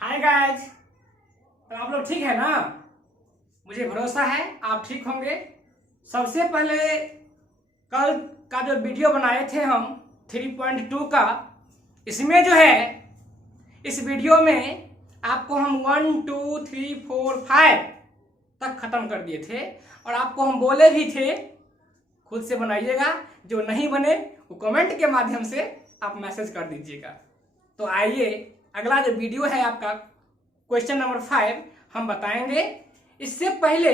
Hi guys. तो आप लोग ठीक है ना? मुझे भरोसा है आप ठीक होंगे। सबसे पहले कल का जो वीडियो बनाए थे हम 3.2 का, इसमें जो है इस वीडियो में आपको हम 1 2 3 4 5 तक खत्म कर दिए थे और आपको हम बोले भी थे खुद से बनाइएगा, जो नहीं बने वो कमेंट के माध्यम से आप मैसेज कर दीजिएगा। तो आइए अगला जो वीडियो है आपका क्वेश्चन नंबर 5 हम बताएंगे। इससे पहले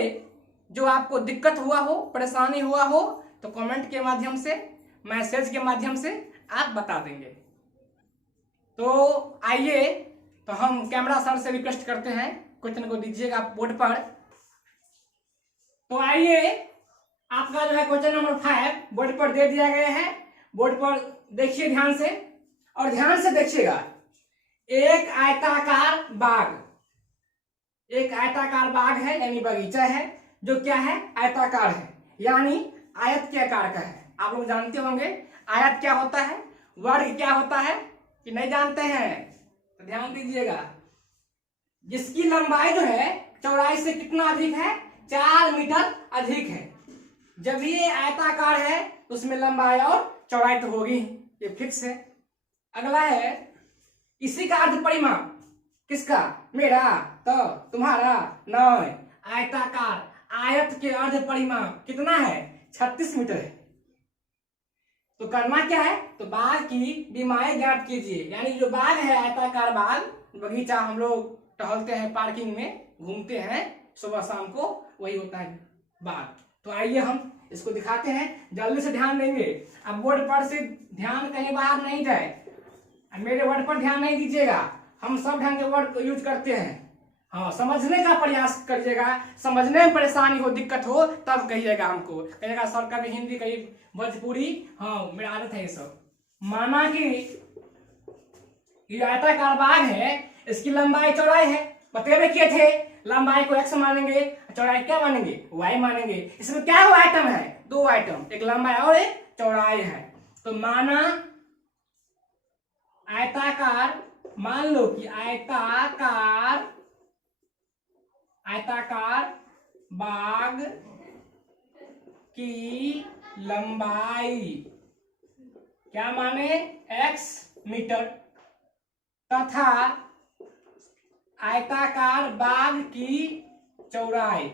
जो आपको दिक्कत हुआ हो, परेशानी हुआ हो, तो कमेंट के माध्यम से, मैसेज के माध्यम से आप बता देंगे। तो आइए, तो हम कैमरा सर से रिक्वेस्ट करते हैं क्वेश्चन को दीजिएगा बोर्ड पर। तो आइए, आपका जो है क्वेश्चन नंबर 5 बोर्ड पर दे दिया गया है। बोर्ड पर देखिए ध्यान से, और ध्यान से देखिएगा। एक आयताकार बाग है, यानी बगीचा है, जो क्या है, आयताकार है, यानी आयत के आकार का है। आप लोग जानते होंगे आयत क्या होता है, वर्ग क्या होता है, कि नहीं जानते हैं? तो ध्यान दीजिएगा। जिसकी लंबाई जो है चौड़ाई से कितना अधिक है, 4 मीटर अधिक है। जब ये आयताकार है तो उसमें लंबाई और चौड़ाई तो होगी, ये फिक्स है। अगला है, इसी का अर्ध परिमाप किसका, मेरा, तो तुम्हारा, नहीं, आयताकार आयत के अर्ध परिमाप कितना है, 36 मीटर है। तो करना क्या है, तो बाग की बीमाएं ज्ञात कीजिए। यानी जो बाग है, आयताकार बाग, बगीचा, हम लोग टहलते हैं, पार्किंग में घूमते हैं सुबह शाम को, वही होता है बाग। तो आइए हम इसको दिखाते हैं, जल्दी से ध्यान देंगे। अब बोर्ड पर से ध्यान कहीं बाहर नहीं जाए, मेरे वर्ड पर ध्यान नहीं दीजिएगा। हम सब ढंग के वर्ड को यूज करते हैं। हाँ, समझने का प्रयास करिएगा। समझने में परेशानी हो, दिक्कत हो, तब कहिएगा हमको। कहिएगा सर कभी हिंदी, कभी भोजपुरी। हाँ, मेरा आदत है ये सब। माना कि ये आयताकार बाग है, इसकी लंबाई चौड़ाई है, बतेबे किए थे। लंबाई को x मानेंगे, चौड़ाई क्या मानेंगे, y मानेंगे। इसमें क्या हुआ आइटम है, 2 आइटम, एक लंबाई और एक चौड़ाई है। तो माना आयताकार, मान लो कि आयताकार बाग की लंबाई क्या माने, x मीटर, तथा आयताकार बाग की चौड़ाई,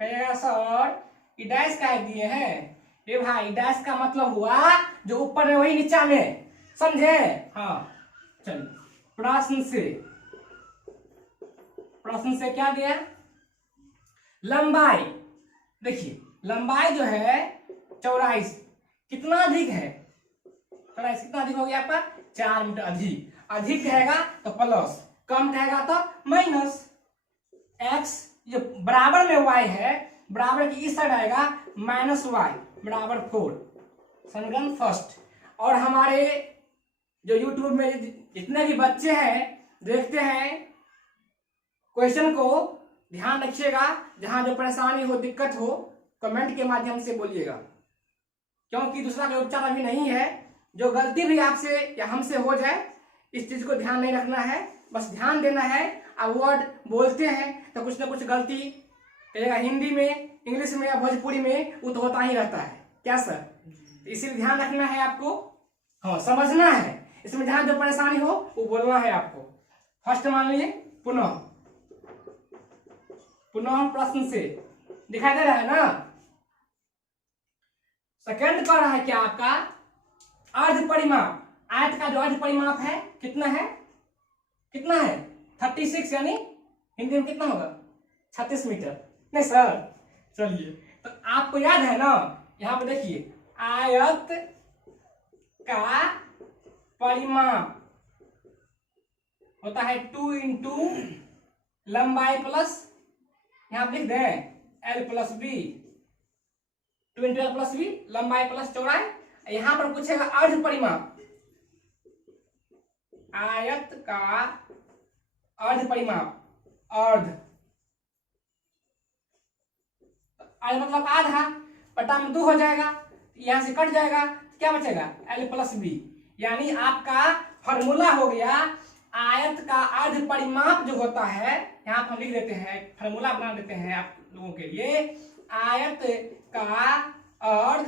कहेगा सर ई डैश का दिए हैं। ये भाई डैश का मतलब हुआ जो ऊपर में वही नीचा में, समझे? हाँ, चलिए प्रश्न से क्या दिया, लंबाई। देखिए लंबाई जो है चौड़ाई कितना अधिक है, चौड़ाई कितना अधिक हो गया आपका, 4 मीटर अधिक। अधिक रहेगा तो प्लस, कम रहेगा तो माइनस। x जो बराबर में y है, बराबर की इस साइड आएगा माइनस y बराबर 4। समीकरण फर्स्ट। और हमारे जो यूट्यूब में जितने भी बच्चे हैं, देखते हैं, क्वेश्चन को ध्यान रखिएगा। जहां जो परेशानी हो, दिक्कत हो, कमेंट के माध्यम से बोलिएगा, क्योंकि दूसरा कोई उपचार अभी नहीं है। जो गलती भी आपसे या हमसे हो जाए, इस चीज को ध्यान नहीं रखना है, बस ध्यान देना है। अब वर्ड बोलते हैं तो कुछ ना कुछ गलती कहेगा, हिंदी में, इंग्लिश में या भोजपुरी में, वो तो होता ही रहता है, क्या सर? तो इसीलिए ध्यान रखना है आपको। हाँ, समझना है, इसमें जहां जो परेशानी हो वो बोलना है आपको। फर्स्ट मान लीजिए, पुनः प्रश्न से दिखाई दे रहा है ना। सेकंड कर रहा है क्या आपका, अर्ध परिमाप। आयत का जो अर्ध परिमाप है कितना है, 36, यानी हिंदी में कितना होगा, 36 मीटर। नहीं सर, चलिए, तो आपको याद है ना, यहां पे देखिए, आयत का परिमाप होता है 2 इंटू लंबाई प्लस, यहां आप लिख दें l plus B, 2 into l plus B, लंबाई प्लस चौड़ाई। यहां पर पूछेगा अर्ध परिमाप, आयत का अर्ध परिमाप, अर्ध मतलब आधा, बटा में 2 हो जाएगा, यहां से कट जाएगा, क्या बचेगा, l प्लस बी। यानी आपका फॉर्मूला हो गया आयत का अर्ध परिमाप जो होता है, यहाँ पर हम लिख देते हैं, फॉर्मूला बना देते हैं आप लोगों के लिए। आयत का अर्ध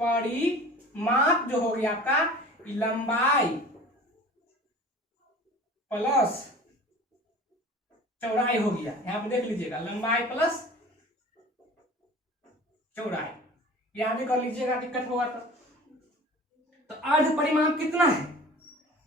परिमाप जो हो गया आपका लंबाई प्लस चौड़ाई हो गया। यहाँ पे देख लीजिएगा, लंबाई प्लस चौड़ाई, यहां भी कर लीजिएगा, दिक्कत होगा तो अर्ध परिमाप कितना है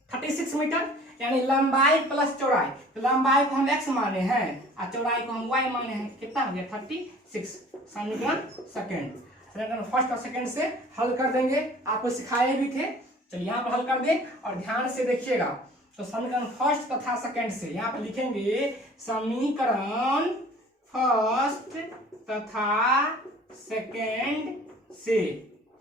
36 मीटर, यानी लंबाई प्लस चौड़ाई। तो लंबाई को हम x माने हैं और चौड़ाई को हम y माने हैं। कितना हो गया 36। समीकरण सेकंड, समीकरण फर्स्ट और सेकंड से हल कर देंगे, आपको सिखाए भी थे। चलिए यहाँ पर हल कर दें और ध्यान से देखिएगा। तो समीकरण फर्स्ट तथा सेकंड से यहाँ पर लिखेंगे समीकरण फर्स्ट तथा सेकंड से।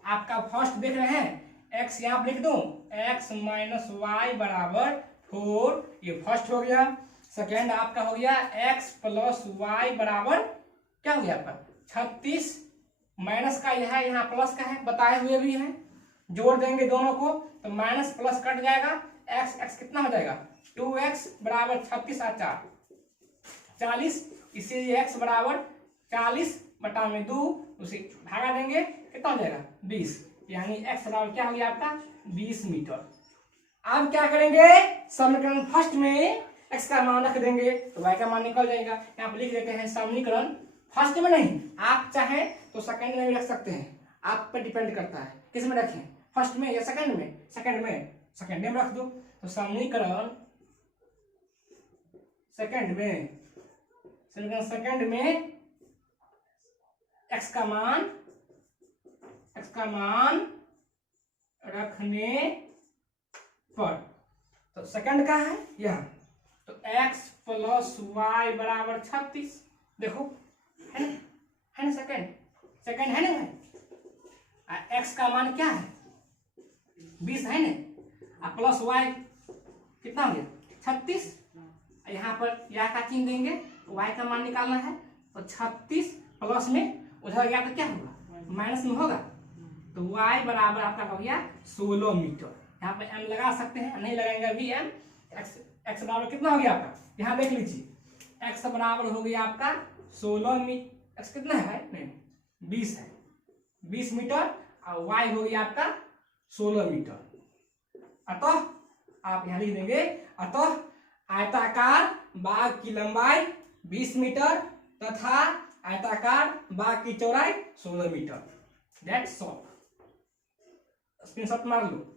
आपका फर्स्ट देख रहे हैं, x यहाँ पर लिख दूं, x माइनस वाई बराबर 4, ये फर्स्ट हो गया। सेकेंड आपका हो गया x प्लस वाई बराबर क्या हो गया आपका 36, माइनस का यह है, यहाँ प्लस का है, बताए हुए भी है। जोड़ देंगे दोनों को तो माइनस प्लस कट जाएगा, x कितना हो जाएगा 2x बराबर 36 और 4 40, इसीलिए x बराबर 40 बटा में 2, उसे भागा देंगे, कितना हो जाएगा 20, यानी x बराबर क्या हो गया आपका 20 मीटर। अब क्या करेंगे, समीकरण फर्स्ट में x का मान रख देंगे तो y का मान निकल जाएगा। यहाँ पर लिख देते हैं समीकरण फर्स्ट में, नहीं आप चाहे तो सेकंड में भी रख सकते हैं, आप पर डिपेंड करता है किस में रखें, फर्स्ट में या सेकंड में। सेकंड में रख दो तो समीकरण सेकंड में x का मान रखने पर, तो सेकंड का है यह, तो x प्लस वाई बराबर 36। देखो है ना सेकंड है ना, x का मान क्या है 20 है ना, प्लस वाई कितना हो गया 36। यहाँ पर या का चिन्ह देंगे, y का मान निकालना है, तो 36 प्लस में उधर गया तो क्या होगा माइनस में होगा, तो y बराबर आपका हो गया 16 मीटर। यहाँ पे m लगा सकते हैं, नहीं लगाएंगे अभी m। x बराबर कितना हो गया आपका, यहाँ देख लीजिए, x बराबर हो गया आपका 16 मीटर, x कितना है नहीं 20 है, 20 मीटर, और y हो गया आपका 16 मीटर। अतः आप यहाँ लिख देंगे, अतः आयताकार बाग की लंबाई 20 मीटर तथा आयताकार बाग की चौड़ाई 16 मीटर। दैट्स ऑल, स्क्रीनशॉट मार लो।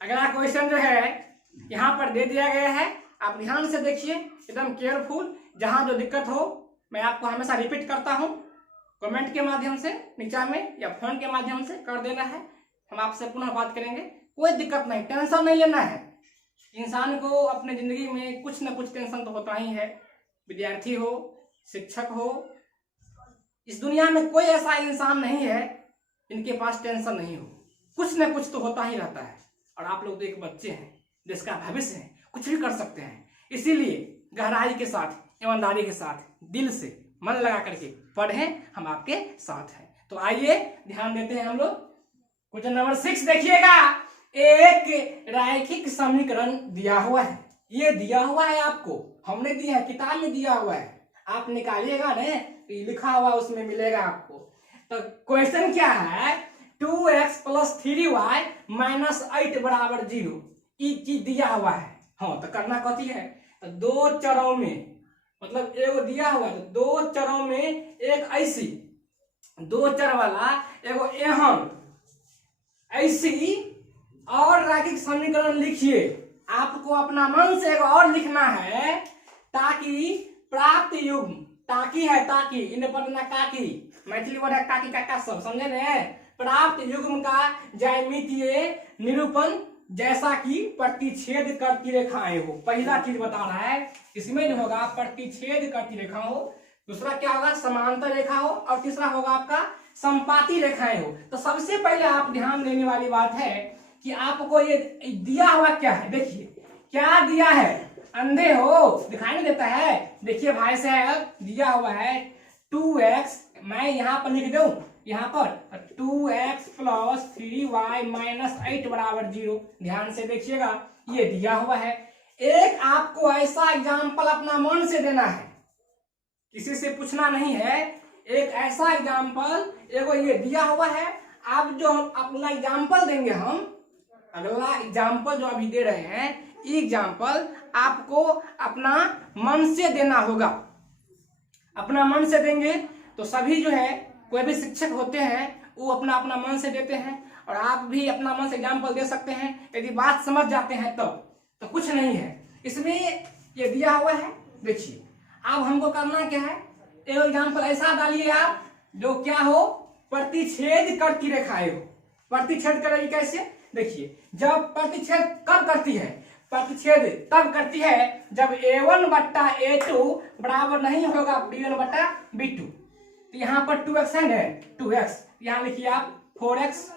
अगला क्वेश्चन जो है यहाँ पर दे दिया गया है, आप ध्यान से देखिए, एकदम केयरफुल। जहां जो दिक्कत हो मैं आपको हमेशा रिपीट करता हूं, कमेंट के माध्यम से नीचा में या फोन के माध्यम से कर देना है, हम आपसे पुनः बात करेंगे। कोई दिक्कत नहीं, टेंशन नहीं लेना है। इंसान को अपने जिंदगी में कुछ न कुछ टेंशन तो होता ही है, विद्यार्थी हो, शिक्षक हो, इस दुनिया में कोई ऐसा इंसान नहीं है जिनके पास टेंशन नहीं हो, कुछ न कुछ तो होता ही रहता है। और आप लोग तो एक बच्चे हैं, देश का भविष्य है, कुछ भी कर सकते हैं। इसीलिए गहराई के साथ, ईमानदारी के साथ, दिल से मन लगा करके पढ़ें, हम आपके साथ हैं। तो आइए ध्यान देते हैं हम लोग। क्वेश्चन नंबर 6 देखिएगा। एक रैखिक समीकरण दिया हुआ है, ये दिया हुआ है आपको, हमने दिया है, किताब में दिया हुआ है, आप निकालिएगा ना, लिखा हुआ उसमें मिलेगा आपको। तो क्वेश्चन क्या है, 2x प्लस 3y माइनस 8 बराबर 0, ये चीज दिया हुआ है। हाँ, तो करना कथी है, तो दो चरों में, मतलब एगो दिया हुआ है, तो दो चरों में एक ऐसी, दो चर वाला एगो एहन ऐसी और रैखिक समीकरण लिखिए। आपको अपना मन से एगो और लिखना है, ताकि प्राप्त युग्म, ताकि है ताकि, इन्हें पढ़ना काकी, मैथिली वर्ड है काकी काका सब, समझे न। प्राप्त युग्म का ज्यामितीय निरूपण जैसा कि प्रतिच्छेद करती रेखाएं हो। पहला चीज बता रहा है, इसमें जो होगा प्रतिच्छेद करती रेखा हो, दूसरा क्या होगा समांतर रेखा हो, और तीसरा होगा आपका संपाती रेखाएं हो। तो सबसे पहले आप ध्यान देने वाली बात है कि आपको ये दिया हुआ क्या है, देखिए क्या दिया है, अंधे हो दिखाई नहीं देता है, देखिए भाई साहब दिया हुआ है 2x, मैं यहाँ पर लिख दूं यहाँ पर 2x प्लस 3y माइनस 8 बराबर 0। ध्यान से देखिएगा, ये दिया हुआ है। एक आपको ऐसा एग्जाम्पल अपना मन से देना है, किसी से पूछना नहीं है। एक ऐसा एग्जाम्पल, एगो ये दिया हुआ है, आप जो अपना एग्जाम्पल देंगे, हम अगला एग्जाम्पल जो अभी दे रहे हैं, ये एग्जाम्पल आपको अपना मन से देना होगा। अपना मन से देंगे तो सभी जो है, कोई भी शिक्षक होते हैं वो अपना अपना मन से देते हैं, और आप भी अपना मन से एग्जाम्पल दे सकते हैं। यदि बात समझ जाते हैं तो कुछ नहीं है इसमें, ये दिया हुआ है। देखिए अब हमको करना क्या है, एक एग्जाम्पल ऐसा डालिए आप जो क्या हो, प्रतिच्छेद करती रेखाएं हो। प्रतिच्छेद करेगी कैसे, देखिए जब प्रतिच्छेद कब करती है, प्रतिच्छेद तब करती है जब a1 बट्टा a2 बराबर नहीं होगा b1 बट्टा b2। तो यहाँ पर 2x है, 2x, यहाँ लिखिए आप 4x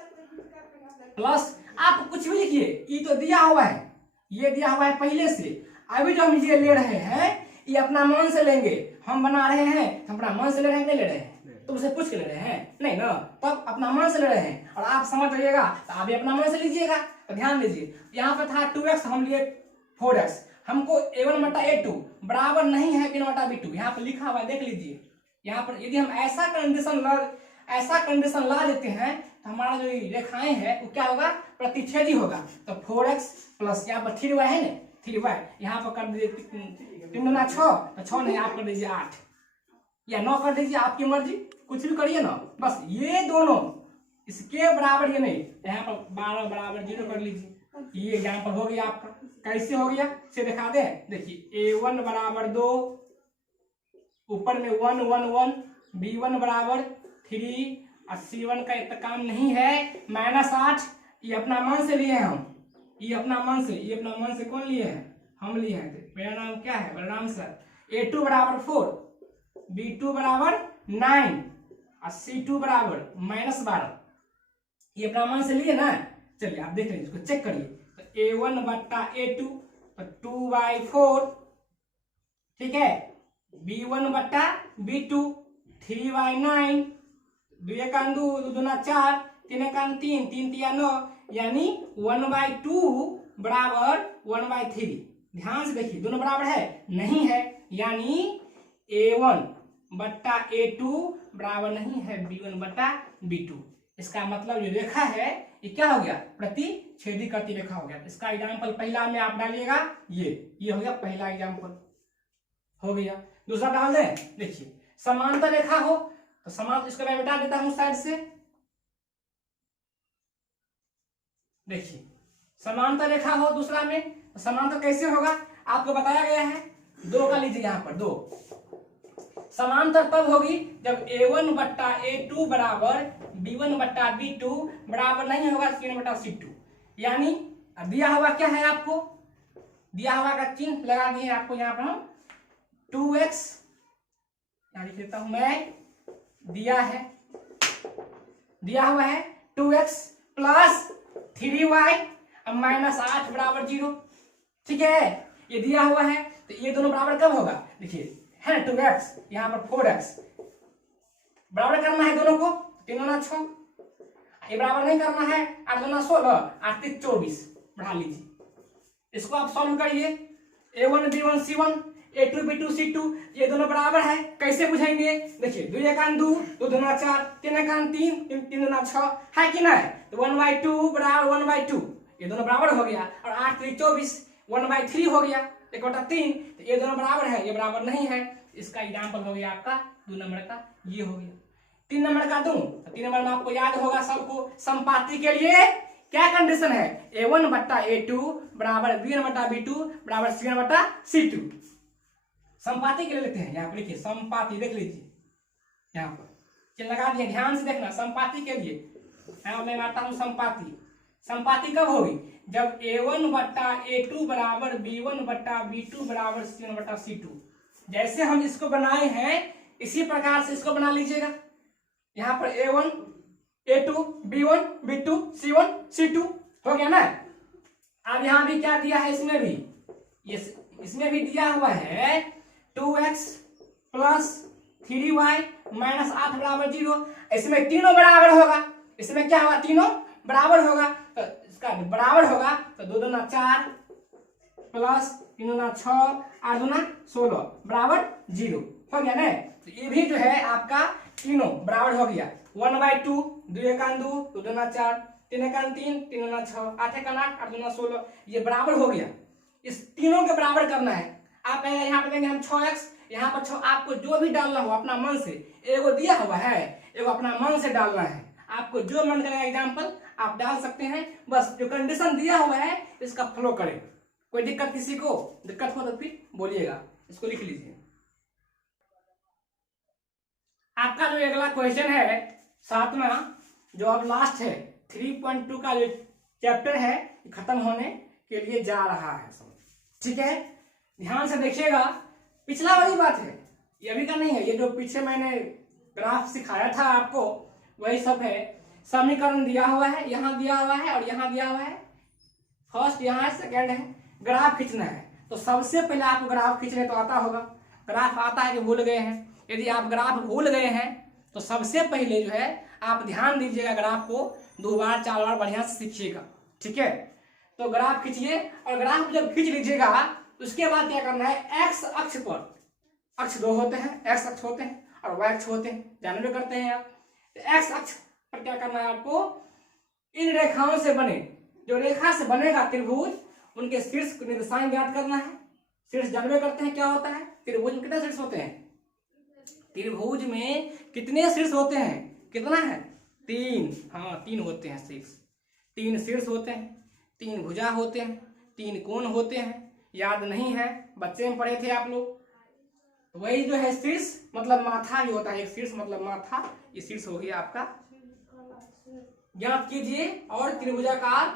प्लस, आप कुछ भी लिखिए, ये तो दिया हुआ है, ये दिया हुआ है पहले से। अभी जो हम ये ले रहे हैं ये अपना मन से लेंगे, हम बना रहे हैं तो अपना मन से ले रहे हैं, नहीं ले रहे हैं तुमसे पूछ के ले रहे हैं, नहीं ना, तब अपना मन से ले रहे हैं। और आप समझ जाइएगा तो आप भी अपना मन से लीजिएगा। तो ध्यान दीजिए, यहाँ पे था 2x, हम लिए 4x, हमको a1 बटा a2 बराबर नहीं है b1 बटा b2, यहाँ पर लिखा हुआ है, देख लीजिए। यहाँ पर यदि हम ऐसा कंडीशन ला देते हैं तो हमारा जो रेखाएं है वो क्या होगा, प्रतिच्छेदी होगा। तो 4x प्लस यहाँ पर 3y है ना, 3y यहाँ पर कर दीजिए 3 गुना 6, तो 6 नहीं आप कर दीजिए 8 या 9 कर दीजिए, आपकी मर्जी, कुछ भी करिए ना। बस ये दोनों इसके बराबर, ये नहीं, यहाँ पर 12 बराबर 0 कर लीजिए। ये एग्जाम्पल हो गया आपका। कैसे हो गया से दिखा दे, देखिए a1 बराबर 2, ऊपर में 1 1 1, b1 बराबर 3, और c1 का इतना काम नहीं है, -8। ये अपना मन से लिए हम, ये अपना मन से, ये अपना मन से कौन लिए हैं, हम लिए हैं। मेरा नाम क्या है, बलराम सर। a2 बराबर 4, b2 बराबर 9, और c2 बराबर -12, ये अपना मन से लिए ना। चलिए आप देख लीजिए, इसको चेक करिए। तो a1 बट्टा a2 तो 2/4, ठीक है, b1 बट्टा b2 3/9, 2 1 2 2 दूना 4, 3 1 3 3 3 9, यानी 1/2 बराबर 1/3। ध्यान से देखिए, दोनों बराबर है, नहीं है, यानी a1 बट्टा a2 बराबर नहीं है b1 बट्टा b2। इसका मतलब जो रेखा है ये क्या हो गया, प्रतिच्छेदी करती रेखा हो गया। इसका एग्जाम्पल पहला में आप डालिएगा, ये हो गया पहला एग्जाम्पल, हो गया। दूसरा डाल दें, देखिए समांतर रेखा हो तो समान, इसको मैं मिटा देता हूं साइड से। देखिए समांतर रेखा हो दूसरा में, तो समांतर कैसे होगा आपको बताया गया है, 2 का लीजिए, यहाँ पर 2। समांतर तब होगी जब a1 बट्टा a2 बराबर b1 बट्टा b2 बराबर नहीं होगा c1 बट्टा c2। यानी दिया हुआ क्या है, आपको दिया हुआ का चिन्ह लगा दिए आपको, यहाँ पर हम 2x यहाँ लिख लेता हूं मैं, दिया हुआ है 2x प्लस 3y अब -8 बराबर 0। ठीक है, ये दिया हुआ है, तो ये दोनों बराबर कब होगा, देखिए है ना 2x, यहाँ पर 4x, बराबर करना है दोनों को, 3 गुना 6, ये बराबर नहीं करना है, 8 गुना 16, 8 3 24, बढ़ा लीजिए। इसको आप सॉल्व करिए, a1 b1 c1, a2 b2 c2, ये दोनों बराबर है, कैसे बुझाएंगे, देखिए 2 1 2 2 दूना 4, 3 1 3 3 दूना 6 है कि नहीं, तो 1/2 बराबर 1/2, ये दोनों बराबर हो गया, और 8 3 24, 1/3 हो गया, 1/3, तो ये दोनों बराबर है, ये बराबर नहीं है। इसका एग्जाम्पल हो गया आपका 2 नंबर का, ये हो गया। 3 नंबर का दूं, तो 3 नंबर में आपको याद होगा सबको, संपाति के लिए क्या कंडीशन है, a1 बट्टा a2 बराबर b1 बट्टा b2 बराबर c1 बट्टा c2। संपाति के लिए लेते हैं, यहाँ पर लिखिए संपाति, देख लीजिए यहाँ पर चिन्ह लगा दिए, ध्यान से देखना। संपाति के लिए मैं मारता हूँ संपाति। संपाति कब होगी, जब a1 बट्टा a2 बराबर b1 बट्टा b2 बराबर c1 बट्टा c2। जैसे हम इसको बनाए हैं इसी प्रकार से इसको बना लीजिएगा। यहाँ पर a1 a2 b1 b2 c1 c2 हो गया ना। अब यहाँ भी क्या दिया है, इसमें भी दिया हुआ है 2x प्लस 3y -8 बराबर 0। इसमें तीनों बराबर होगा, इसमें क्या होगा, तीनों बराबर होगा, तो इसका बराबर होगा तो 2 दूना 4 प्लस 3 दूना 6 8 दूना 16 बराबर 0 हो गया ना। तो ये भी जो है आपका तीनों बराबर हो गया। 1/2 2 एकान 2 2 दूना 4 3 एकान 3 3 दूना 6 8 एकान 8 8 दूना 16 ये बराबर हो गया। इस तीनों के बराबर करना है। आप यहाँ पे देंगे हम 6x, यहाँ पर 6, आपको जो भी डालना हो अपना मन से, एगो दिया हुआ है, एगो अपना मन से डालना है, आपको जो मन करेगा एग्जाम्पल आप डाल सकते हैं। बस जो कंडीशन दिया हुआ है इसका फॉलो करें। कोई दिक्कत किसी को दिक्कत हो तो फिर बोलिएगा, इसको लिख लीजिए। आपका जो अगला क्वेश्चन है 7वां, जो अब लास्ट है 3.2 का जो चैप्टर है खत्म होने के लिए जा रहा है सब, ठीक है। ध्यान से देखिएगा, पिछला वाली बात है, ये अभी का नहीं है। ये जो पीछे मैंने ग्राफ सिखाया था आपको वही सब है। समीकरण दिया हुआ है, यहाँ दिया हुआ है और यहाँ दिया हुआ है। फर्स्ट यहाँ है, सेकेंड है, ग्राफ खींचना है। तो सबसे पहले आपको ग्राफ खींचने तो आता होगा, ग्राफ आता है कि भूल गए हैं। यदि आप ग्राफ भूल गए हैं तो सबसे पहले जो है आप ध्यान दीजिएगा, ग्राफ को 2 बार 4 बार बढ़िया से सीखिएगा, ठीक है। तो ग्राफ खींचिए, और ग्राफ जब खींच लीजिएगा उसके बाद क्या करना है, एक्स अक्ष पर, अक्ष 2 होते हैं, एक्स अक्ष होते हैं और वाई अक्ष होते हैं, जानबे करते हैं आप। एक्स अक्ष पर क्या करना है आपको, इन रेखाओं से बने, जो रेखा से बनेगा त्रिभुज, उनके शीर्ष निर्देशांक ज्ञात करना है। शीर्ष जानबे करते हैं क्या होता है, त्रिभुज में कितने शीर्ष होते हैं, त्रिभुज में कितने शीर्ष होते हैं, कितना है, 3, हाँ 3 होते हैं शीर्ष। 3 शीर्ष होते हैं, 3 भुजा होते हैं, 3 कोण होते हैं। याद नहीं है, बच्चे में पढ़े थे आप लोग। वही जो है शीर्ष मतलब माथा भी होता है, एक शीर्ष मतलब माथा, ये शीर्ष हो गया आपका। ज्ञात कीजिए और त्रिभुजाकार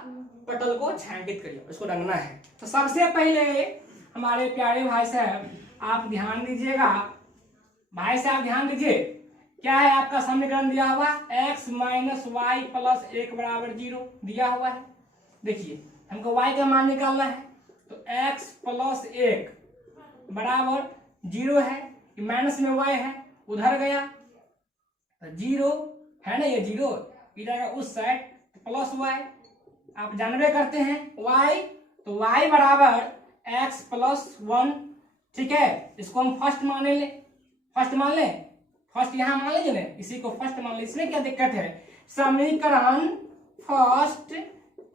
पटल को छायांकित करिए, उसको रंगना है। तो सबसे पहले हमारे प्यारे भाई साहब आप ध्यान दीजिएगा, भाई साहब ध्यान दीजिए, क्या है आपका समीकरण दिया हुआ, x - y + 1 बराबर 0 दिया हुआ है। देखिए हमको y का मान निकालना है, तो x + 1 बराबर 0 है, माइनस में y है, उधर गया तो 0 है ना, ये 0 जाएगा उस साइड, प्लस y आप जानबे करते हैं y, तो y बराबर x + 1, ठीक है। इसको हम फर्स्ट मान ले, फर्स्ट मान ले, फर्स्ट यहाँ मान लीजिए ना, इसी को फर्स्ट मान लीजिए। इसमें क्या दिक्कत है, समीकरण फर्स्ट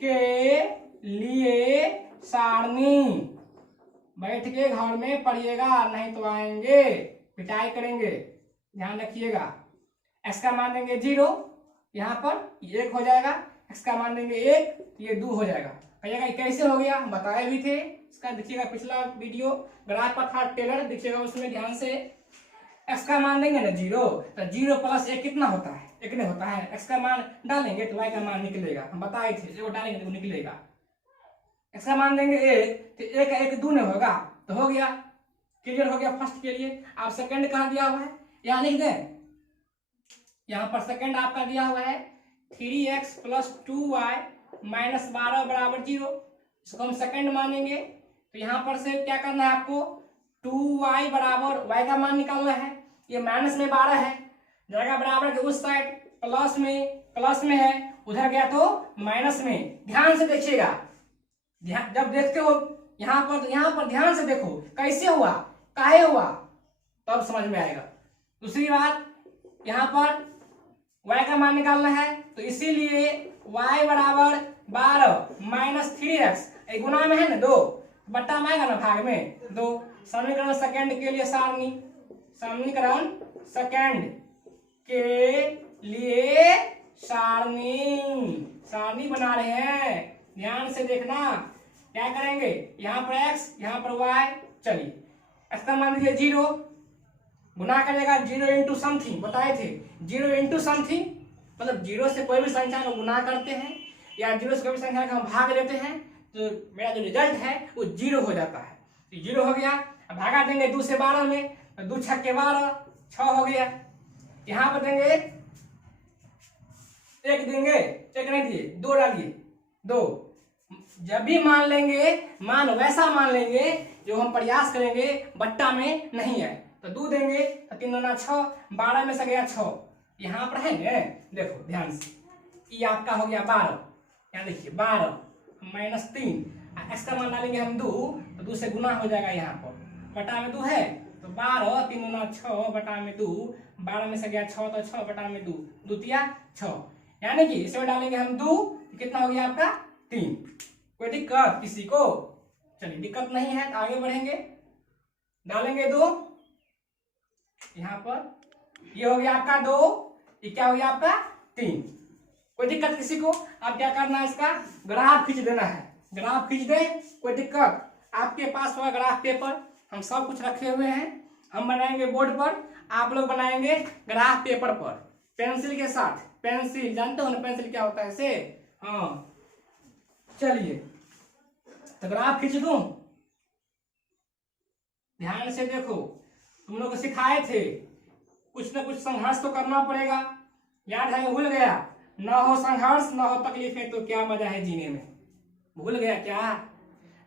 के लिए सारणी बैठ के घर में पढ़िएगा, नहीं तो आएंगे पिटाई करेंगे, ध्यान रखिएगा। x का मान देंगे 0, यहाँ पर ये 1 हो जाएगा, x का मान देंगे 1, ये 2 हो जाएगा। कहिएगा कैसे हो गया, हम बताए भी थे, इसका देखिएगा पिछला वीडियो ग्राफ पर था टेलर, देखिएगा उसमें ध्यान से। x का मान देंगे ना 0, तो 0 + 1 कितना होता है, 1 नहीं होता है। x का मान डालेंगे तो y का मान निकलेगा, हम बताए थे, जो डालेंगे तो निकलेगा। x का मान देंगे 1, तो 1 का 1 2 नहीं होगा, तो हो गया, क्लियर हो गया फर्स्ट के लिए। आप सेकंड कहाँ दिया हुआ है, यहाँ लिख दें, यहाँ पर सेकंड आपका दिया हुआ है 3x + 2y - 12 बराबर 0, इसको हम सेकंड मानेंगे। तो यहाँ पर से क्या करना है आपको, 2y बराबर y का मान निकालना है, ये माइनस में 12 है, जाएगा बराबर के उस साइड, प्लस में है, उधर गया तो माइनस में। ध्यान से देखिएगा, जब देखते हो यहाँ पर, तो यहाँ पर ध्यान से देखो कैसे हुआ, काहे हुआ, तब समझ में आएगा। दूसरी बात, यहाँ पर y का मान निकालना है, तो इसीलिए y बराबर 12 - 3x, गुना में है ना 2, बट्टा में आएगा ना भाग में 2। समीकरण सेकंड के लिए सारणी, समीकरण सेकंड के लिए सारणी बना रहे हैं, ध्यान से देखना। क्या करेंगे, यहाँ पर x, यहाँ पर y, चलिए x का मान लीजिए 0, गुना करेगा 0 इंटू समथिंग, बताए थे 0 इंटू समथिंग, मतलब 0 से कोई भी संख्या को गुना करते हैं या 0 से कोई भी संख्या का हम भाग लेते हैं, तो मेरा जो रिजल्ट है वो 0 हो जाता है। तो 0 हो गया, अब भागा देंगे 2 से 12 में, तो 2 × 6 = 12, 6 हो गया। यहाँ पर देंगे 1 देंगे, 1 नहीं दिए, 2 डालिए, 2। जब भी मान लेंगे, मान वैसा मान लेंगे जो हम प्रयास करेंगे बट्टा में नहीं है, तो 2 देंगे तो 3 दूना 6, 12 में से गया 6, यहाँ पर है ना, देखो ध्यान से, ये आपका हो गया 12, यहाँ देखिए 12 माइनस 3, एक्स का मान डालेंगे हम 2, तो 2 से गुना हो जाएगा, यहाँ पर बटा में 2 है तो 12, 3 दूना 6 बटा में 2, 12 में से गया 6 तो 6 बटा में 2, 2 तिया 6, यानी कि इसमें डालेंगे हम 2, कितना हो गया आपका 3। कोई दिक्कत किसी को? चलिए दिक्कत नहीं है तो आगे बढ़ेंगे, डालेंगे 2 यहाँ पर, ये हो गया आपका 2, ये क्या हो गया आपका 3। कोई दिक्कत किसी को? अब क्या करना है, इसका ग्राफ खींच देना है, ग्राफ खींच दे, कोई दिक्कत? आपके पास होगा ग्राफ पेपर, हम सब कुछ रखे हुए हैं, हम बनाएंगे बोर्ड पर, आप लोग बनाएंगे ग्राफ पेपर पर पेंसिल के साथ। पेंसिल जानते हो ना, पेंसिल क्या होता है से? हाँ चलिए तो ग्राफ खींच दूं, ध्यान से देखो, तुम लोग को सिखाए थे, कुछ ना कुछ संघर्ष तो करना पड़ेगा, याद है? भूल गया? न हो संघर्ष न हो तकलीफें तो क्या मजा है जीने में, भूल गया क्या?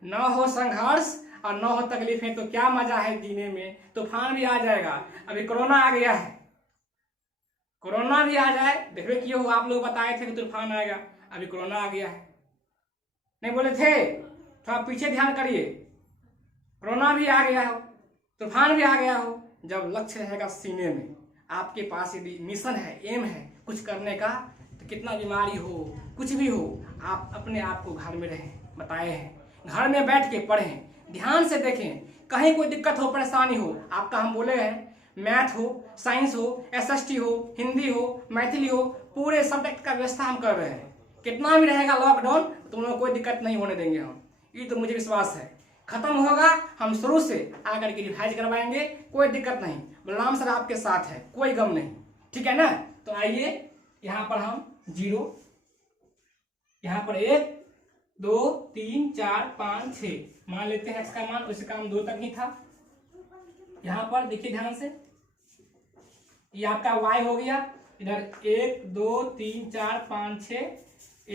न हो संघर्ष और न हो तकलीफें तो क्या मजा है जीने में। तूफान भी आ जाएगा, अभी कोरोना आ गया है, कोरोना भी आ जाए, देखो क्यों आप लोग बताए थे कि तूफान आएगा, अभी कोरोना आ गया है, नहीं बोले थे? थोड़ा पीछे ध्यान करिए, कोरोना भी आ गया हो, तूफान भी आ गया हो, जब लक्ष्य रहेगा सीने में, आपके पास यदि मिशन है, एम है कुछ करने का, तो कितना बीमारी हो कुछ भी हो, आप अपने आप को घर में रहें, बताए हैं, घर में बैठ के पढ़ें, ध्यान से देखें, कहीं कोई दिक्कत हो परेशानी हो, आपका हम बोले हैं मैथ हो, साइंस हो, एसएसटी हो, हिंदी हो, मैथिली हो, पूरे सब्जेक्ट का व्यवस्था हम कर रहे हैं। कितना भी रहेगा लॉकडाउन, तुम लोग कोई दिक्कत नहीं होने देंगे हम, ये तो मुझे विश्वास है। खत्म होगा हम शुरू से आकर के रिवाइज करवाएंगे, कोई दिक्कत नहीं, बलराम सर आपके साथ है, कोई गम नहीं, ठीक है ना? तो आइए यहाँ पर हम 0, यहाँ पर 1 2 3 4 5 6 मान लेते हैं, एक्स का मान उसी काम 2 तक ही था। यहाँ पर देखिए ध्यान से, ये आपका y हो गया, इधर 1 2 3 4 5 6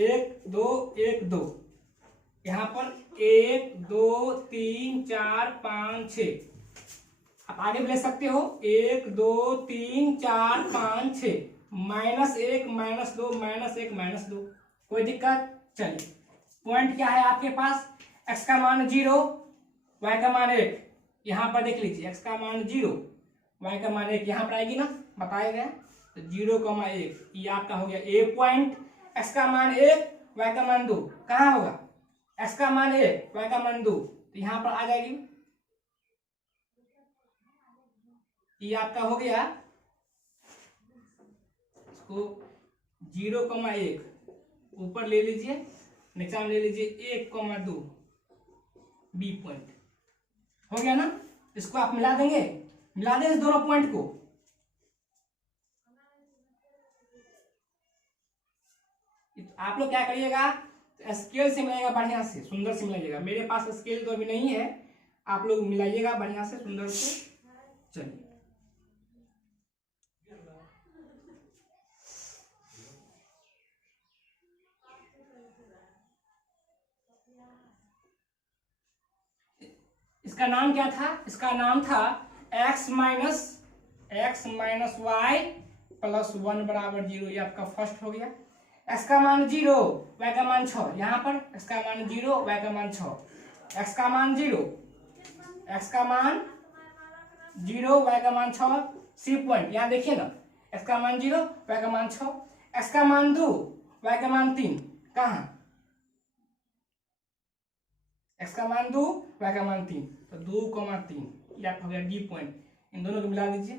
1 2 1 2, यहाँ पर 1 2 3 4 5 6, आप आगे भी ले सकते हो, 1 2 3 4 5 6, -1 -2 -1 -2, कोई दिक्कत? चलिए पॉइंट क्या है आपके पास, x का मान 0, y का मान 1, यहाँ पर देख लीजिए, x का मान 0, y का मान 1, यहाँ पर आएगी ना, बताया गया, तो 0,1, ये आपका हो गया a पॉइंट। x का मान 1, y का मान 2, कहाँ होगा? x का मान 1, y का मान 2, तो यहाँ पर आ जाएगी, ये आपका हो गया, इसको 0,1 ऊपर ले लीजिए, नीचे ले लीजिए 1,2 बी पॉइंट, हो गया ना? इसको आप मिला देंगे, मिला देंगे दोनों पॉइंट को, आप लोग क्या करिएगा, स्केल से मिलाइएगा बढ़िया से, सुंदर से मिलाइएगा, मेरे पास स्केल तो अभी नहीं है, आप लोग मिलाइएगा बढ़िया से, सुंदर से। चलिए इसका नाम क्या था? इसका नाम था x माइनस y प्लस 1 बराबर 0, ये आपका फर्स्ट हो गया। x का मान 0, y का मान 6, यहाँ पर x का मान 0, y का मान 6, x का मान 0, x का मान 0, y का मान 6, सी पॉइंट, यहाँ देखिए ना, x का मान 0, y का मान 6, x का मान 2, y का मान 3, कहाँ? x का मान 2, y का मान 3, तो 2,3, ये आपका हो गया डी पॉइंट, इन दोनों को मिला दीजिए,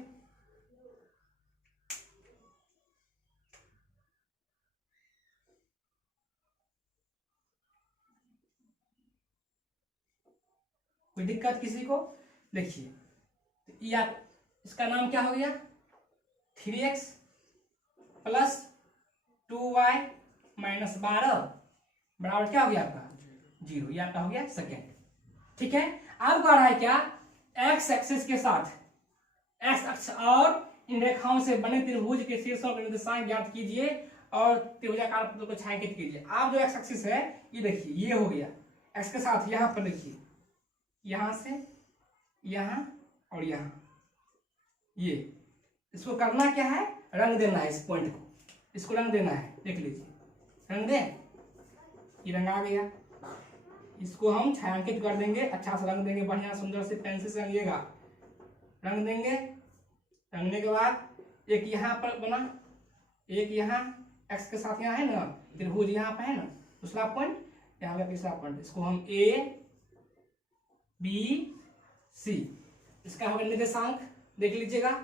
कोई दिक्कत किसी को? देखिए ये आप, इसका नाम क्या हो गया, 3x प्लस 2y माइनस 12 बराबर क्या हो गया आपका 0, ये आपका हो गया सेकेंड, ठीक है? अब आ रहा है क्या, x एक्सिस के साथ, x अक्ष और इन रेखाओं से बने त्रिभुज के शीर्षों के निर्देशांक ज्ञात कीजिए और त्रिभुजाकार पृष्ठों को छायांकित कीजिए। आप जो x एक्सिस है, ये देखिए, ये हो गया x के साथ, यहाँ पर देखिए, यहाँ से यहाँ और यहाँ, ये इसको करना क्या है, रंग देना है इस पॉइंट को, इसको रंग देना है, देख लीजिए रंग दें, ये रंग आ गया। इसको हम छायांकित कर देंगे, अच्छा से रंग देंगे, बढ़िया सुंदर से पेंसिल से रंगिएगा, रंग देंगे। रंगने के बाद एक यहाँ पर बना, एक यहाँ एक्स के साथ यहाँ है ना, त्रिभुज यहाँ पे है ना, दूसरा पॉइंट यहाँ पे तीसरा पॉइंट, इसको हम ए बी सी, इसका होगा निर्देशांक, देख लीजिएगा।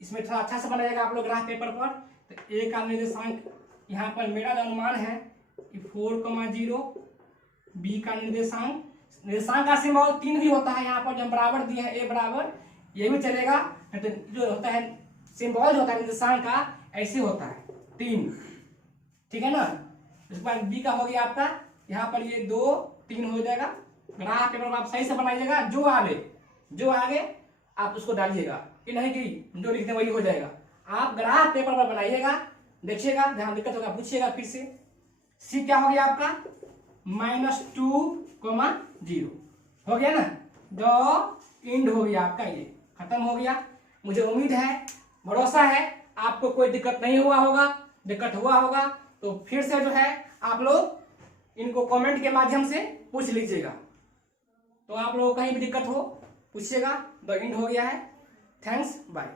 इसमें थोड़ा अच्छा से बनाइएगा आप लोग ग्राफ पेपर पर। तो ए का निर्देशांक यहाँ पर मेरा जो अनुमान है कि 4,0, बी का निर्देशांक का सिंबल 3 भी होता है, यहाँ पर जब बराबर दिए हैं ए बराबर, ये भी चलेगा। तो जो होता है सिंबल जो होता है निर्देशांक का ऐसे होता है 3, ठीक है ना। उसके बाद बी का हो गया आपका यहाँ पर ये 2 3 हो जाएगा। ग्राफ पेपर आप सही से बनाइएगा, जो आगे आप उसको डालिएगा, कि नहीं कि जो लिखते वही हो जाएगा। आप ग्राफ पेपर पर बनाइएगा, देखिएगा, जहां दिक्कत होगा पूछिएगा फिर से। सी क्या हो गया आपका -2,0 हो गया ना, द एंड हो गया आपका, ये खत्म हो गया। मुझे उम्मीद है, भरोसा है आपको कोई दिक्कत नहीं हुआ होगा। दिक्कत हुआ होगा तो फिर से जो है आप लोग इनको कमेंट के माध्यम से पूछ लीजिएगा। तो आप लोगों को कहीं भी दिक्कत हो पूछिएगा। द एंड हो गया है। Thanks, bye.